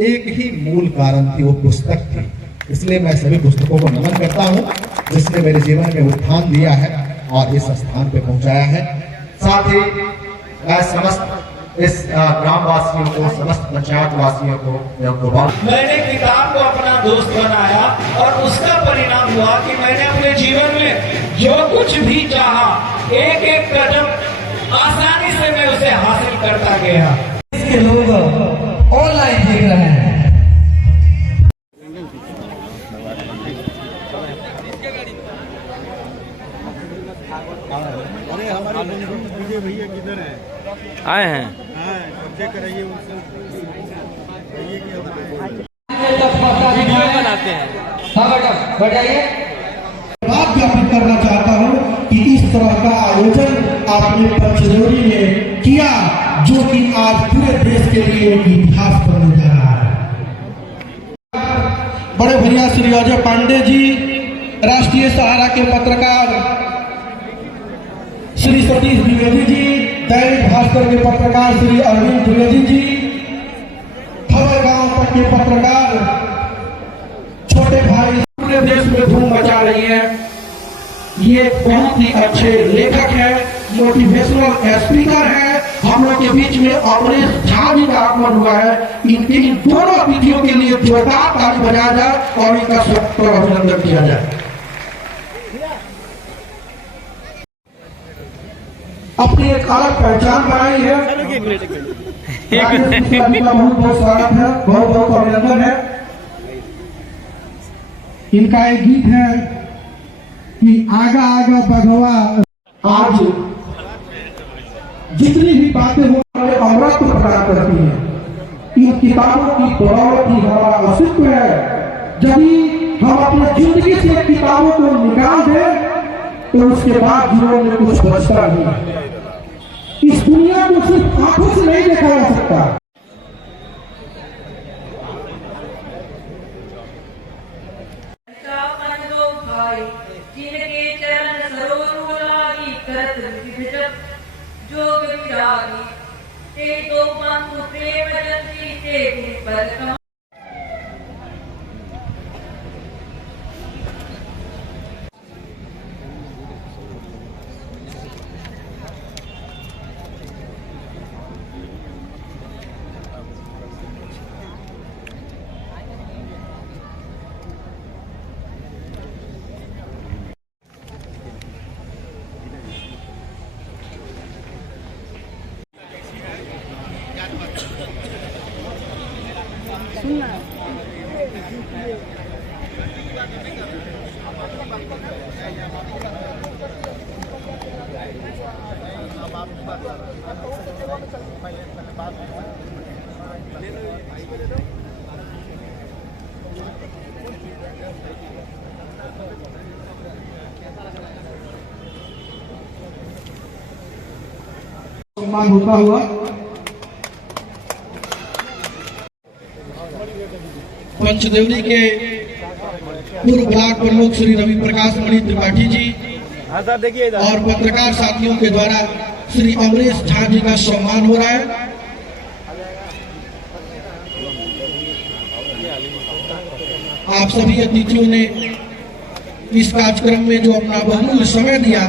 एक ही मूल कारण थी, वो पुस्तक थी। इसलिए मैं सभी पुस्तकों को नमन करता हूँ जिसने मेरे जीवन में उत्थान दिया है और इस स्थान पे पहुंचाया है। साथ ही मैं समस्त इस ग्रामवासियों को, समस्त पंचायत वासियों को मैंने किताब को अपना दोस्त बनाया और उसका परिणाम हुआ कि मैंने अपने जीवन में जो कुछ भी चाहा एक एक कदम आसानी से मैं उसे हासिल करता गया। इसके लोग ऑनलाइन देख रहे हैं। अरे हमारे वीडियो भैया किधर है? आए हैं। हाँ, चेक कराइए उनसे। वीडियो बनाते हैं। बात ज्ञापित करना चाहता हूँ कि इस तरह का आयोजन आपने पंचदेवरी में किया, जो कि आज पूरे देश के लिए एक इतिहास बनने जा रहा है। बड़े भैया श्री अजय पांडे जी, राष्ट्रीय सहारा के पत्रकार श्री सतीश द्विवेदी जी, दैनिक भास्कर के पत्रकार श्री अरविंद द्विवेदी जी, खबर गांव तक के पत्रकार छोटे भाई पूरे देश में धूम मचा रही है। ये बहुत ही अच्छे लेखक है, मोटिवेशनल स्पीकर है। हम लोग के बीच में अमरीश झा जी का आगमन हुआ है। इन दोनों अतिथियों के लिए जोरदार ताली बजाया जाए और इनका स्वागत और अभिनंदन किया जाए। अपनी एक अलग पहचान बनाई है। बहुत बहुत स्वागत है, बहुत बहुत अभिनंदन है। इनका एक गीत है कि आगा आगा बघवा। आज जितनी भी बातें हो अमृत प्रदान करती हैं। इन किताबों की बदौलत ही हमारा अस्तित्व है। यदि हम अपनी जिंदगी से किताबों को निकाल दें तो उसके बाद जीवन में कुछ बचता नहीं। इस दुनिया को सिर्फ आंखों से नहीं देखा जा सकता। सम्मान होता हुआ पंचदेवरी के पूर्व ब्लॉक प्रमुख श्री रवि प्रकाश मणि त्रिपाठी जी और पत्रकार साथियों के द्वारा श्री अमरीश झा जी का सम्मान हो रहा है। आप सभी अतिथियों ने इस कार्यक्रम में जो अपना बहुमूल्य समय दिया,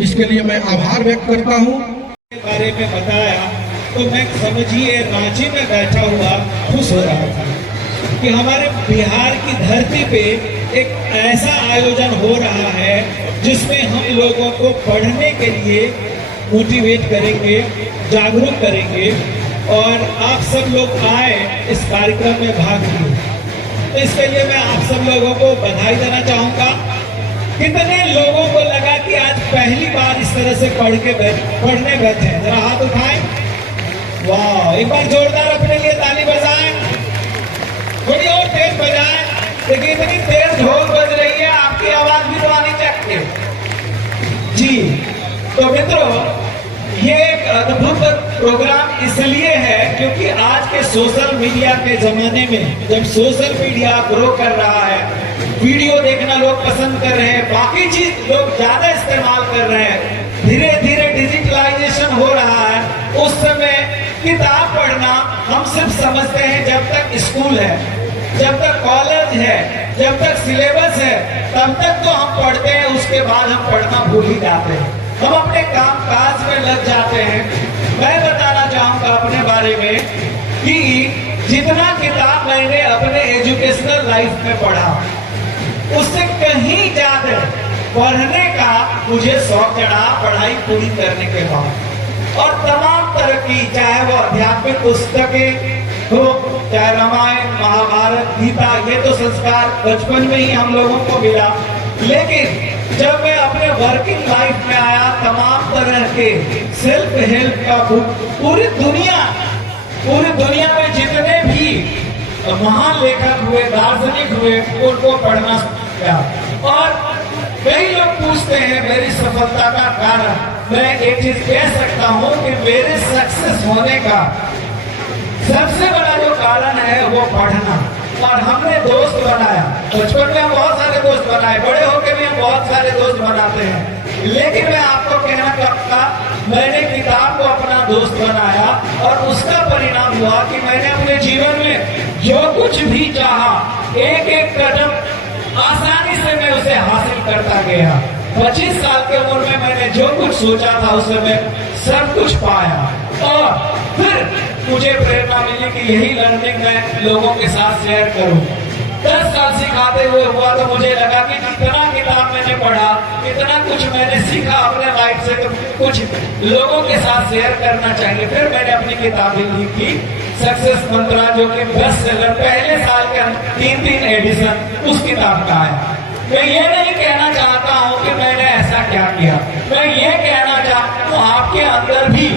इसके लिए मैं आभार व्यक्त करता हूँ। बारे में बताया तो मैं समझिए रांची में बैठा हुआ खुश हो रहा था कि हमारे बिहार की धरती पे एक ऐसा आयोजन हो रहा है जिसमें हम लोगों को पढ़ने के लिए मोटिवेट करेंगे, जागरूक करेंगे और आप सब लोग आए इस कार्यक्रम में भाग लिए। तो इसके लिए मैं आप सब लोगों को बधाई देना चाहूंगा। कितने लोगों को लगा कि आज पहली बार इस तरह से पढ़ने बैठे हैं? जरा हाथ उठाएं। वाह, एक बार जोरदार अपने लिए ताली बजाएं, थोड़ी और तेज बजाएं। देखिए इतनी तेज ढोल बज रही है, आपकी आवाज भी तो आनी चाहिए जी। तो मित्रों, ये एक अद्भुत प्रोग्राम इसलिए है क्योंकि आज के सोशल मीडिया के जमाने में जब सोशल मीडिया ग्रो कर रहा है, वीडियो देखना लोग पसंद कर रहे हैं, बाकी चीज लोग ज्यादा इस्तेमाल कर रहे हैं, धीरे धीरे डिजिटलाइजेशन हो रहा है, उस समय किताब पढ़ना हम सिर्फ समझते हैं जब तक स्कूल है, जब तक कॉलेज है, जब तक सिलेबस है, तब तक तो हम पढ़ते हैं, उसके बाद हम पढ़ना भूल ही जाते हैं, हम अपने काम काज में लग जाते हैं। मैं बताना चाहूंगा अपने बारे में कि जितना किताब मैंने अपने एजुकेशनल लाइफ में पढ़ा, उससे कहीं ज्यादा पढ़ने का मुझे शौक चढ़ा पढ़ाई पूरी करने के बाद। और तमाम तरह की, चाहे वो आध्यात्मिक पुस्तकें हो, चाहे रामायण, महाभारत, गीता, ये तो संस्कार बचपन में ही हम लोगों को मिला। लेकिन जब मैं अपने वर्किंग लाइफ में आया, तमाम तरह के सेल्फ हेल्प का बुक पूरी दुनिया में जितने भी महान लेखक हुए, दार्शनिक हुए, उनको पढ़ना सीखा। और कई लोग पूछते हैं मेरी सफलता का कारण, मैं एक चीज कह सकता हूं कि मेरे सक्सेस होने का सबसे बड़ा जो कारण है वो पढ़ना। और हमने दोस्त बनाया, बचपन में हम बहुत सारे दोस्त बनाए, बड़े होकर भी हम बहुत सारे दोस्त बनाते हैं। लेकिन मैं आपको कहना चाहूंगा, मैंने किताब को अपना दोस्त बनाया और उसका परिणाम हुआ कि मैंने अपने जीवन में जो कुछ भी चाहा, एक एक कदम आसानी से मैं उसे हासिल करता गया। 25 साल की उम्र में मैंने जो कुछ सोचा था उस समय सब कुछ पाया। और फिर मुझे प्रेरणा मिली कि यही लर्निंग मैं लोगों के साथ शेयर करूं। 10 साल सिखाते हुए हुआ तो मुझे लगा कि कितना किताब मैंने पढ़ा, कितना कुछ मैंने सीखा अपने लाइफ से, तो कुछ लोगों के साथ शेयर करना चाहिए। फिर मैंने अपनी किताबें लिखी, सक्सेस मंत्रा, जो कि बेस्ट सेलर, पहले साल के 3 एडिशन उस किताब का आया। मैं ये नहीं कहना चाहता हूं कि मैंने ऐसा क्या किया, मैं ये कहना चाहता हूं आपके अंदर भी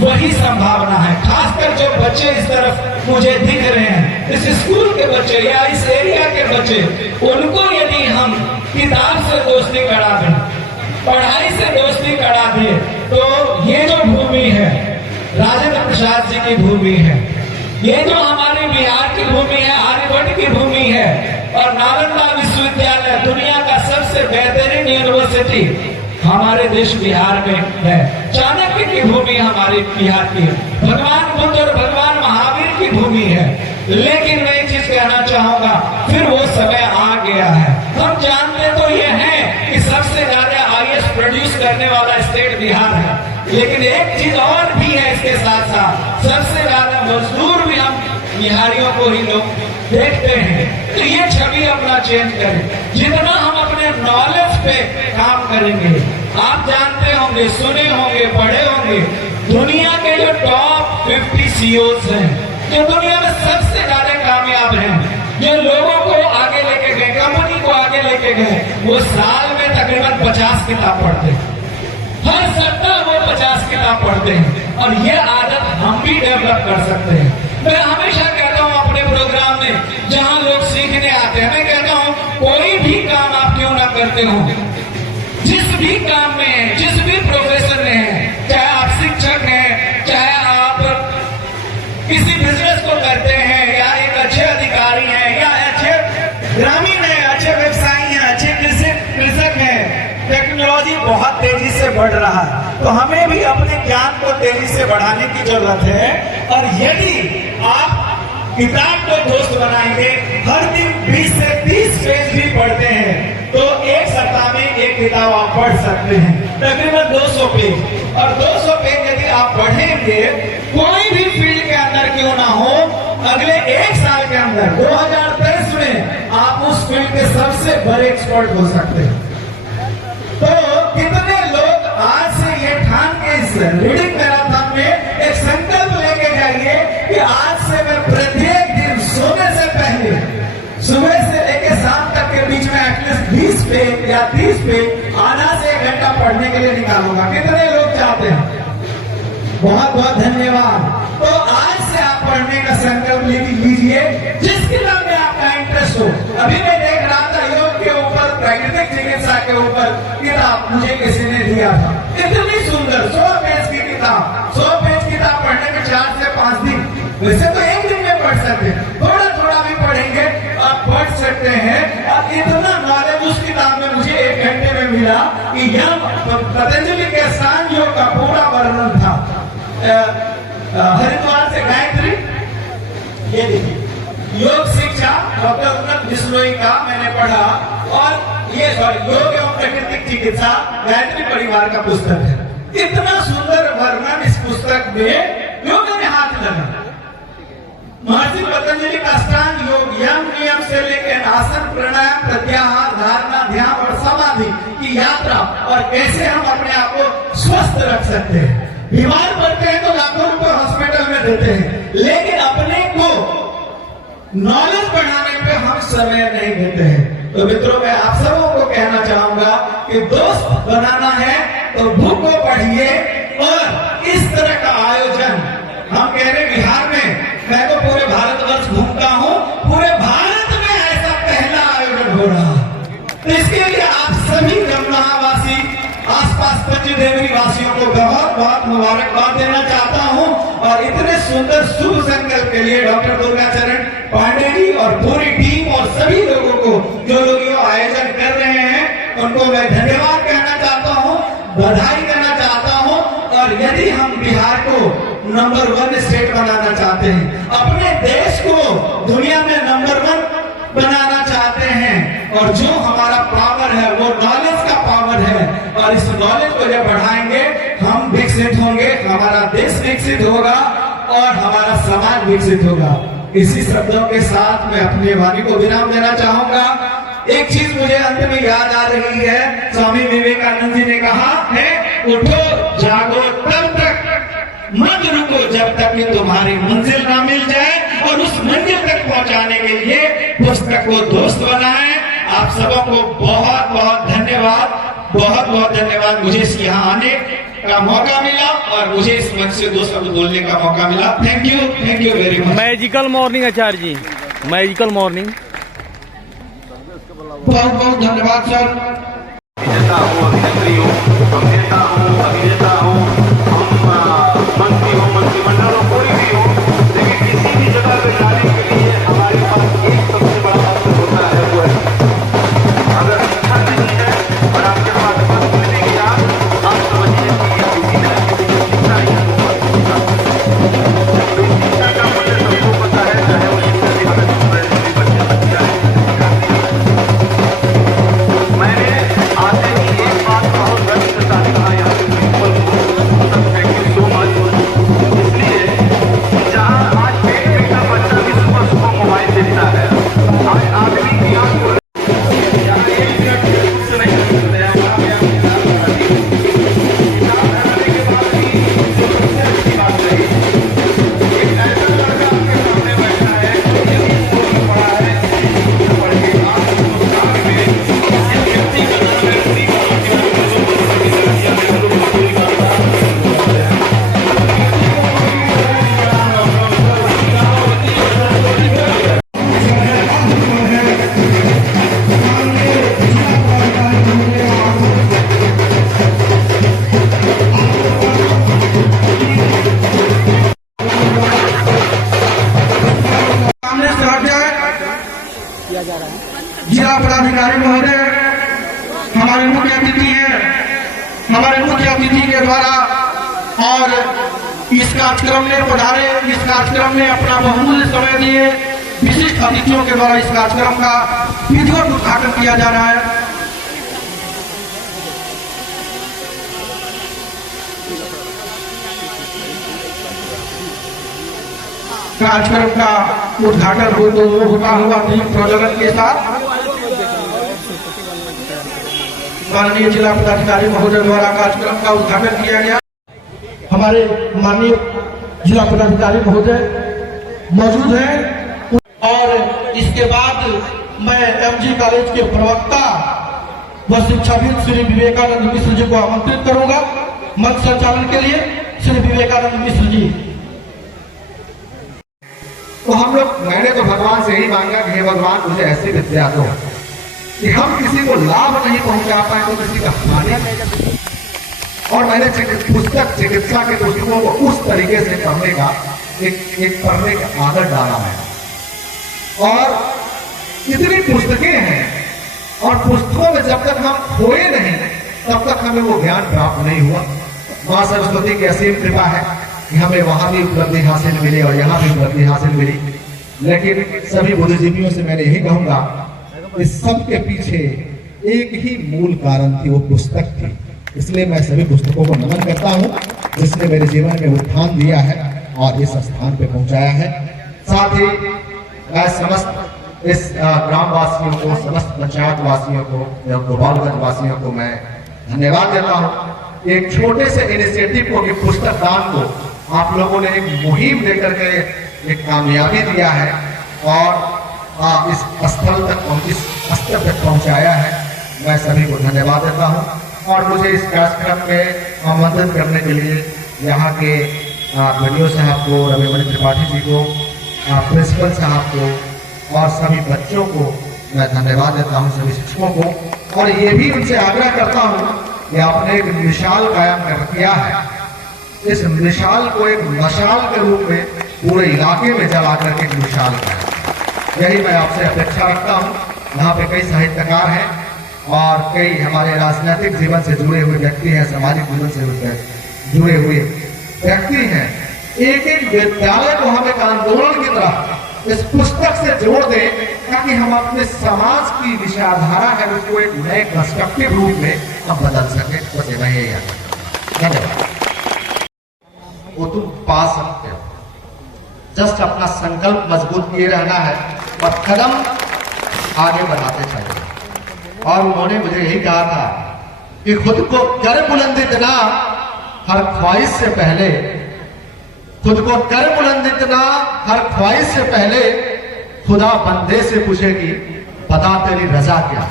वही संभावना है। खासकर जो बच्चे इस तरफ मुझे दिख रहे हैं, इस स्कूल के बच्चे या इस एरिया के बच्चे, उनको यदि हम किताब से दोस्ती करा दें, पढ़ाई से दोस्ती करा दें, तो ये जो भूमि है राजेंद्र प्रसाद जी की भूमि है, ये जो हमारे बिहार की भूमि है, आर्यभट्ट की भूमि है, और नालंदा विश्वविद्यालय दुनिया का सबसे बेहतरीन यूनिवर्सिटी हमारे देश बिहार में है। चाणक्य की भूमि हमारे बिहार की है, भगवान बुद्ध और भगवान महावीर की भूमि है। लेकिन मैं एक चीज कहना चाहूंगा, फिर वो समय आ गया है। हम जानते तो ये हैं कि सबसे ज्यादा आईएएस प्रोड्यूस करने वाला स्टेट बिहार है, लेकिन एक चीज और भी है इसके साथ साथ, सबसे ज्यादा मजदूर भी हम बिहारियों को ही लोग देखते हैं। तो ये छवि अपना चेंज करें, जितना हम अपने नॉलेज पे काम करेंगे। आप जानते होंगे, सुने होंगे, पढ़े होंगे, दुनिया के जो टॉप 50 CEOs हैं, जो दुनिया में सबसे ज्यादा कामयाब हैं, जो लोगों को आगे लेके गए, कंपनी को आगे लेके गए, वो साल में तकरीबन 50 किताब पढ़ते हैं। हर सप्ताह वो 50 किताब पढ़ते हैं। और ये आदत हम भी डेवलप कर सकते हैं। मैं हमेशा कहता हूं अपने प्रोग्राम में, जहां लोग सीखने आते हैं, मैं कहता हूं कोई भी काम आप क्यों ना करते हो, जिस भी काम में है, जिस भी प्रोफेशन में है, चाहे आप शिक्षक हैं, चाहे आप किसी बिजनेस को करते हैं, या एक अच्छे अधिकारी हैं, या अच्छे ग्रामीण हैं, अच्छे व्यवसायी हैं, अच्छे कृषक हैं, टेक्नोलॉजी बहुत तेजी से बढ़ रहा है, तो हमें भी अपने ज्ञान को तेजी से बढ़ाने की जरूरत है। और यदि आप किताब को दोस्त बनाएंगे, हर दिन 20 से 30 पेज भी पढ़ते हैं, तो एक सप्ताह में एक किताब आप पढ़ सकते हैं, तकरीबन 200 पेज। और 200 पेज यदि आप पढ़ेंगे, कोई भी फील्ड के अंदर क्यों ना हो, अगले 1 साल के अंदर 2023 में आप उस फील्ड के सबसे बड़े एक्सपर्ट हो सकते हैं। तो कितने लोग आज से ये ठान के इस रीडिंग मैराथन में एक संकल्प लेके जाइए कि आज से मैं प्रत्येक दिन सोने से पहले, सुबह से लेकर शाम तक के बीच में एटलीस्ट 20 पेज या 30 पेज, आधा से 1 घंटा पढ़ने के लिए निकालूंगा। कितने लोग चाहते हैं? बहुत बहुत धन्यवाद। तो आज से आप पढ़ने का संकल्प लीजिए, जिस किताब में आपका इंटरेस्ट हो। अभी मैं देख रहा था योग के ऊपर, प्राकृतिक चिकित्सा के ऊपर किताब मुझे किसी ने दिया था, इतनी सुंदर 100 पेज की किताब। 100 पेज किताब पढ़ने में 4 से 5 दिन, वैसे तो 1 दिन में पढ़ सकते हैं, थोड़ा थोड़ा भी पढ़ेंगे आप पढ़ सकते हैं। अब इतना नॉलेज उस किताब में मुझे 1 घंटे में मिला कि यह पतंजलि के सांग योग का पूरा वर्णन था। हरिद्वार से गायत्री, ये देखिए योग शिक्षा डॉक्टर उन्नत बिश्नोई का मैंने पढ़ा, और ये योग एवं प्राकृतिक चिकित्सा गायत्री परिवार का पुस्तक है। इतना सुंदर वर्णन इस पुस्तक में योग में हाथ लगा। महर्षि पतंजलि का अष्टांग योग यम नियम से लेकर आसन प्राणायाम प्रत्याहार धारणा ध्यान और समाधि की यात्रा, और कैसे हम अपने आप को स्वस्थ रख सकते हैं। बीमार पड़ते हैं तो लाखों रुपए हॉस्पिटल में देते हैं, लेकिन अपने को नॉलेज बढ़ाने पे हम समय नहीं देते हैं। तो मित्रों, मैं आप सबों को कहना चाहूंगा कि दोस्त बनाना है तो बुक को पढ़िए, और इस तरह का आयोजन हम कह रहे बिहार में, मैं तो पूरे भारतवर्ष घूमता हूं, पूरे भारत में ऐसा पहला आयोजन हो रहा है। तो इसके लिए आप सभी जमनावासी आसपास पंचदेवरी वासियों को बहुत बहुत मुबारकबाद देना चाहता हूं, और इतने सुंदर शुभ संकल्प के लिए डॉक्टर दुर्गाचरण पांडे जी और पूरी टीम और सभी लोगों को, जो लोग ये आयोजन कर रहे हैं, उनको मैं धन्यवाद कहना चाहता हूं, बधाई देना चाहता हूं। और यदि हम बिहार को नंबर 1 स्टेट बनाना चाहते हैं, अपने देश को दुनिया में नंबर 1 बनाना चाहते हैं, और जो हमारा पावर है वो नॉलेज का पावर है, और इस नॉलेज को जब बढ़ाएंगे हम विकसित होंगे, हमारा देश विकसित होगा और हमारा समाज विकसित होगा। इसी शब्दों के साथ मैं अपनी वाणी को विराम देना चाहूंगा। एक चीज मुझे अंत में याद आ रही है, स्वामी विवेकानंद जी ने कहा है, उठो जागो तब तक, मत रुको जब तक कि तुम्हारी मंजिल ना मिल जाए, और उस मंजिल तक पहुंचाने के लिए पुस्तक को दोस्त बनाएं। आप सबों को बहुत बहुत धन्यवाद, बहुत बहुत धन्यवाद। मुझे यहाँ आने का मौका मिला और मुझे इस मंच से 2 शब्द बोलने का मौका मिला। Thank you very much. Magical morning Acharya ji, magical morning. बहुत बहुत धन्यवाद सर। अभिनेता हूँ, अभिनेत्री हूँ, अभिनेता हूँ, अभिनेता हूँ, हम मंत्री हूँ, मंत्रिमंडल हो, कोई भी हो, लेकिन किसी भी जगह पे जाने के लिए हमारे पास एक सबसे बड़ा अवसर होता है, वो है अगर शिक्षा नहीं है और आपके पास बस मिलने की आप समझिए कि ये किसी तरह की शिक्षा ही शिक्षा का मुझे सबको पता है, चाहे वो शिक्षा की मदद बच्चे बच्चियां हैं। मैंने आते ही एक बात बहुत गर्व के साथ कहा यहाँ के प्रिंसिपल को, थैंक यू सो मच। इसलिए जहाँ आज पेट का बच्चा भी सुबह सुबह मोबाइल देखता है, आज आदमी की आंख को यहाँ एक मिनट से नहीं सकते हैं, के बाद भी सबसे अच्छी बात रही, एक ऐसा लड़का आपके सामने बैठा है जो ये पढ़ा है, पढ़ के आप हिंदुस्तान में व्यक्ति का नाम है सी सामने से हट जाए। जिला पदाधिकारी महोदय हमारे मुख्य अतिथि हैं, हमारे मुख्य अतिथि के द्वारा और इस कार्यक्रम में पधारे, इस कार्यक्रम में अपना बहुमूल्य समय दिए विशिष्ट अतिथियों के द्वारा इस कार्यक्रम का विधिवत उद्घाटन किया जा रहा है। कार्यक्रम का उद्घाटन होता हुआ दीप प्रज्वलन के साथ माननीय जिला पदाधिकारी महोदय द्वारा कार्यक्रम का उद्घाटन किया गया। हमारे माननीय जिला पदाधिकारी महोदय मौजूद हैं, और इसके बाद मैं एमजी कॉलेज के प्रवक्ता व शिक्षाविद श्री विवेकानंद मिश्र जी को आमंत्रित करूंगा मंच संचालन के लिए। श्री विवेकानंद मिश्र जी। तो हम लोग, मैंने तो भगवान से ही मांगा कि हे भगवान मुझे ऐसी विद्या दो कि हम किसी को लाभ नहीं पहुंचा पाए तो किसी का हानि। और मैंने पुस्तक चिकित्सा के पुस्तकों को उस तरीके से पढ़ने का एक पढ़ने का आदत डाला है। और इतनी पुस्तकें हैं, और पुस्तकों में जब तक हम खोए नहीं तब तक हमें वो ज्ञान प्राप्त नहीं हुआ। मां सरस्वती की असीम कृपा है कि हमें वहां भी उपलब्धि हासिल मिली और यहाँ भी उपलब्धि हासिल मिली, लेकिन सभी बुद्धिजीवियों से मैंने यही कहूंगा कि सबके पीछे एक ही मूल कारण थी, वो पुस्तक थी। इसलिए मैं सभी पुस्तकों को नमन करता हूँ जिसने मेरे जीवन में उत्थान दिया है और इस स्थान पे पहुंचाया है। साथ ही मैं समस्त इस ग्रामवासियों को, समस्त पंचायत वासियों को, गोपालगंज वासियों को मैं धन्यवाद देता हूँ। एक छोटे से इनिशिएटिव को, कि पुस्तक दान को आप लोगों ने एक मुहिम लेकर के एक कामयाबी दिया है और इस स्थल तक, इस स्तर तक पहुंचाया है। मैं सभी को धन्यवाद देता हूं और मुझे इस कार्यक्रम में आमंत्रित करने के लिए यहाँ के वीडियो साहब को, रविमणि त्रिपाठी जी को, प्रिंसिपल साहब को और सभी बच्चों को मैं धन्यवाद देता हूं, सभी शिक्षकों को। और ये भी उनसे आग्रह करता हूं कि आपने एक मिसाल कायम कर किया है, इस मिसाल को एक मशाल के रूप में पूरे इलाके में जला करके एक मिसाल कायम, यही मैं आपसे अपेक्षा रखता हूं। यहाँ पे कई साहित्यकार हैं और कई हमारे राजनीतिक जीवन से जुड़े हुए व्यक्ति हैं, सामाजिक जीवन से जुड़े हुए व्यक्ति हैं। एक एक विद्यालय को हम एक आंदोलन की तरह इस पुस्तक से जोड़ दें ताकि हम अपने समाज की विचारधारा है उसको एक नए कंस्ट्रक्टिव रूप में हम बदल सके। बस मैं यही धन्यवाद। वो तुम पा सकते हो, जस्ट अपना संकल्प मजबूत किए रहना है और कदम आगे बढ़ाते चाहिए। और उन्होंने मुझे यही कहा था कि खुद को कर बुलंदित ना हर ख्वाहिश से पहले, खुद को कर बुलंदित ना हर ख्वाहिश से पहले खुदा बंदे से पूछेगी बता तेरी रजा क्या।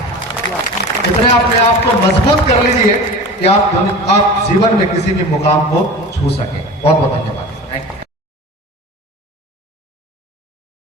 इतने अपने आप को मजबूत कर लीजिए कि आप जीवन में किसी भी मुकाम को छू सके। बहुत बहुत धन्यवाद।